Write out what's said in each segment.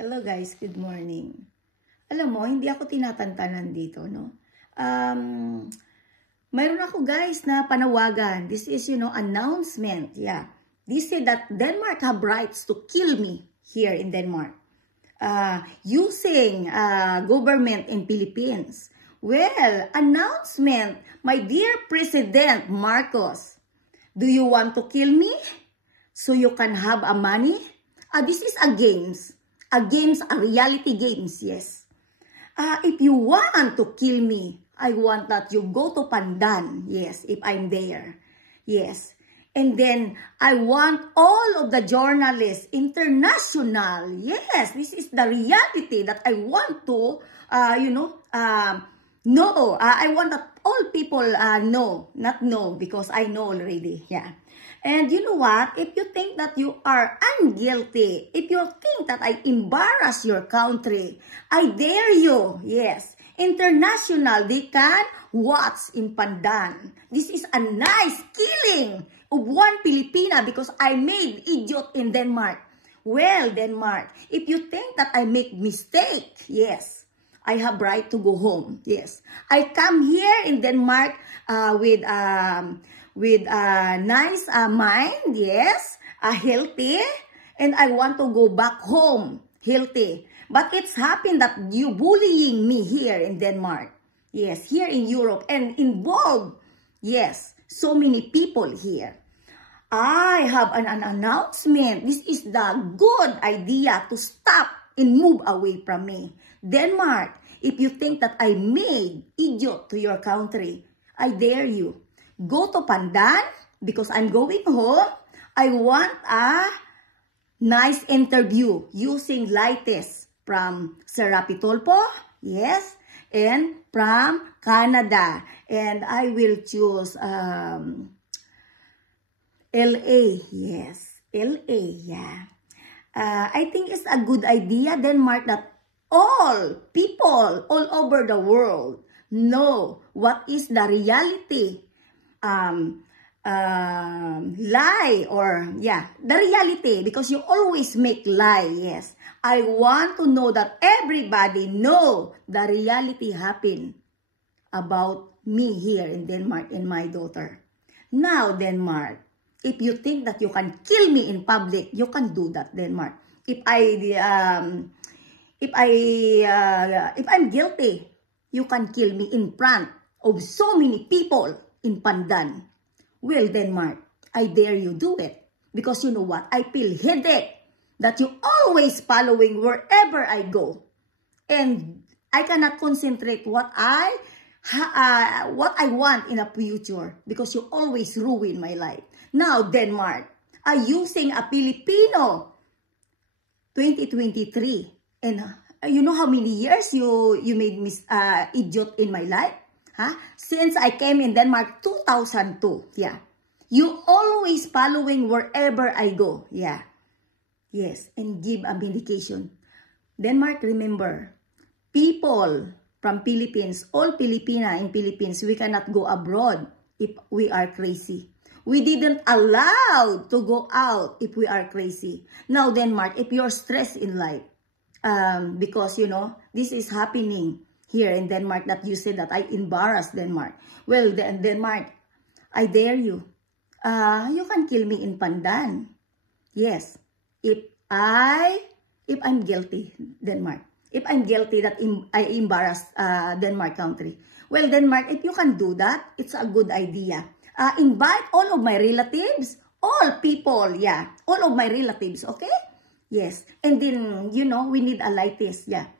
Hello guys, good morning. Alam mo, hindi ako tinatantanan dito, no? Mayroon ako guys na panawagan. This is, announcement. Yeah. They say that Denmark have rights to kill me here in Denmark. Using government in Philippines. Well, announcement, my dear President Marcos, do you want to kill me so you can have a money? This is a games. A reality games, yes. If you want to kill me, I want that you go to Pandan, yes, if I'm there, yes. And then, I want all of the journalists, international, yes, this is the reality that I want to, know. I want that all people know, not know, because I know already, yeah. And you know what? If you think that you are unguilty, if you think that I embarrass your country, I dare you, yes. International, they can watch in Pandan. This is a nice killing of one Filipina because I made idiot in Denmark. Well, Denmark, if you think that I make mistake, yes, I have right to go home, yes. I come here in Denmark with a nice mind, yes, healthy, and I want to go back home healthy. But it's happened that you bullying me here in Denmark, yes, here in Europe, and involved, yes, so many people here. I have an announcement. This is the good idea to stop and move away from me. Denmark, if you think that I made idiot to your country, I dare you. Go to Pandan because I'm going home. I want a nice interview using latest from Serapi Tulfo, yes, and from Canada. And I will choose LA, yes, LA, yeah. I think it's a good idea, Denmark, that all people all over the world know what is the reality. Lie or the reality, because you always make lie, yes. I want to know that everybody know the reality happen about me here in Denmark and my daughter. Now, Denmark, if you think that you can kill me in public, you can do that, Denmark. If I'm guilty, you can kill me in front of so many people in Pandan. Well, Denmark, I dare you do it. Because you know what? I feel headache that you always following wherever I go. And I cannot concentrate what I want in the future. Because you always ruin my life. Now, Denmark, using a Filipino 2023. And you know how many years you made me idiot in my life? Huh? Since I came in Denmark 2002, yeah. You always following wherever I go, yeah. Yes, and give a medication. Denmark, remember, people from Philippines, all Filipina in Philippines, we cannot go abroad if we are crazy. We didn't allow to go out if we are crazy. Now, Denmark, if you're stressed in life, because, this is happening here in Denmark, that you said that I embarrassed Denmark. Well, Denmark, I dare you. You can kill me in Pandan. Yes. If I'm guilty, Denmark. If I'm guilty that I embarrassed Denmark country. Well, Denmark, if you can do that, it's a good idea. Invite all of my relatives, all people, yeah. All of my relatives, okay? Yes. And then, we need a latest, yeah.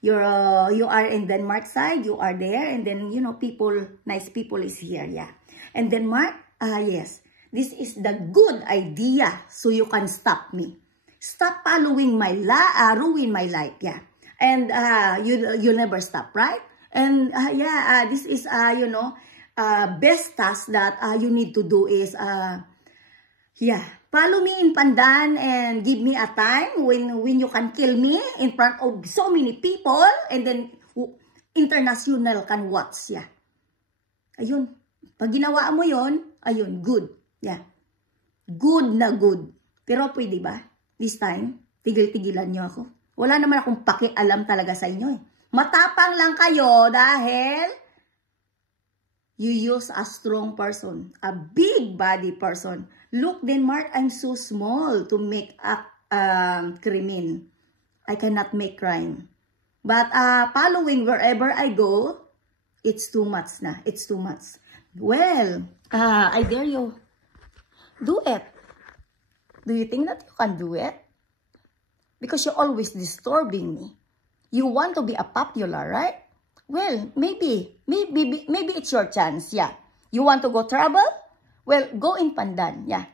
You are in Denmark side, you are there, and then, people, nice people is here, yeah. And Denmark, yes, this is the good idea, so you can stop me. Stop following my ruin my life, yeah. And you never stop, right? And this is, best task that you need to do is, follow me in Pandan and give me a time when you can kill me in front of so many people, and then international can watch, yeah. Ayun. Pag ginawa mo yon, ayun, good. Yeah. Good na good. Pero pwede ba? This time, tigil-tigilan nyo ako. Wala naman akong pakialam talaga sa inyo eh. Matapang lang kayo dahil you use a strong person, a big body person. Look, Denmark, I'm so small to make a crimin. I cannot make crime. But following wherever I go, it's too much na. It's too much. Well, I dare you. Do it. Do you think that you can do it? Because you're always disturbing me. You want to be a popular, right? Well, maybe it's your chance, yeah. You want to go travel? Well, go in Pandan, yeah.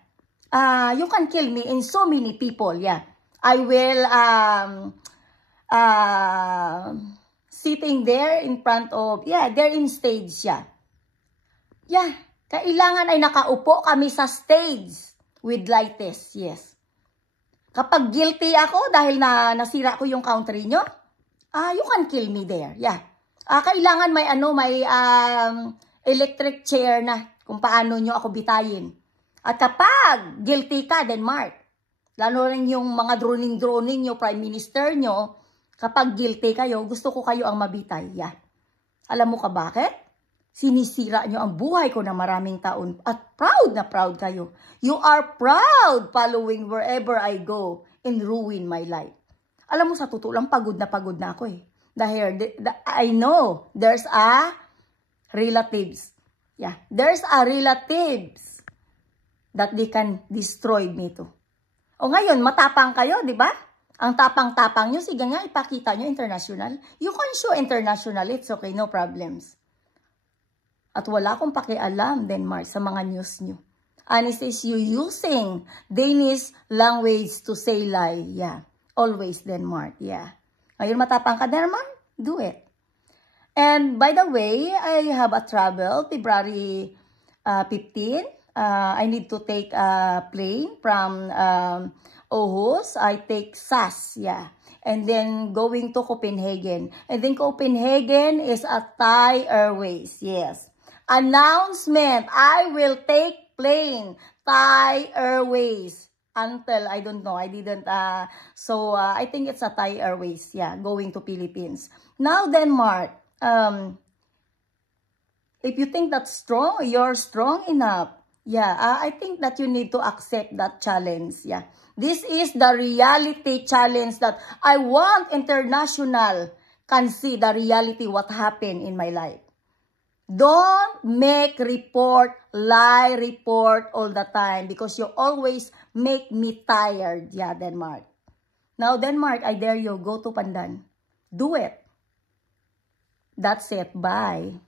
You can kill me in so many people, yeah. I will, sitting there in front of, yeah, there in stage, yeah. Yeah, kailangan ay nakaupo kami sa stage with lights, yes. Kapag guilty ako dahil nasira ko yung country nyo, you can kill me there. Yeah. Kailangan may electric chair na kung paano nyo ako bitayin. At kapag guilty ka, Denmark, lalo rin yung mga droning nyo, prime minister nyo, kapag guilty kayo, gusto ko kayo ang mabitay. Yeah. Alam mo ka bakit? Sinisira nyo ang buhay ko na maraming taon. At proud na proud kayo. You are proud following wherever I go and ruin my life. Alam mo, sa totoo lang, pagod na ako eh. Dahil, I know, there's a relatives. Yeah, there's a relatives that they can destroy me too. O ngayon, matapang kayo, di ba? Ang tapang-tapang nyo, sige nga, ipakita nyo international. You can show international, it's okay, no problems. At wala akong pakialam, Denmark, sa mga news nyo. And it says you using Danish language to say lie, yeah. Always Denmark, yeah. Ngayon matapang ka, Denmark? Do it. And by the way, I have a travel February 15. I need to take a plane from Aarhus. I take SAS, yeah. And then going to Copenhagen. And then Copenhagen is a Thai Airways, yes. Announcement, I will take plane, Thai Airways. Until, I don't know, I didn't, I think it's a Thai Airways, yeah, going to Philippines. Now, Denmark, if you think that's strong, you're strong enough, yeah, I think that you need to accept that challenge, yeah. This is the reality challenge that I want international can see the reality what happened in my life. Don't make lie report all the time because you always make me tired. Yeah, Denmark. Now, Denmark, I dare you, go to Pandan. Do it. That's it. Bye.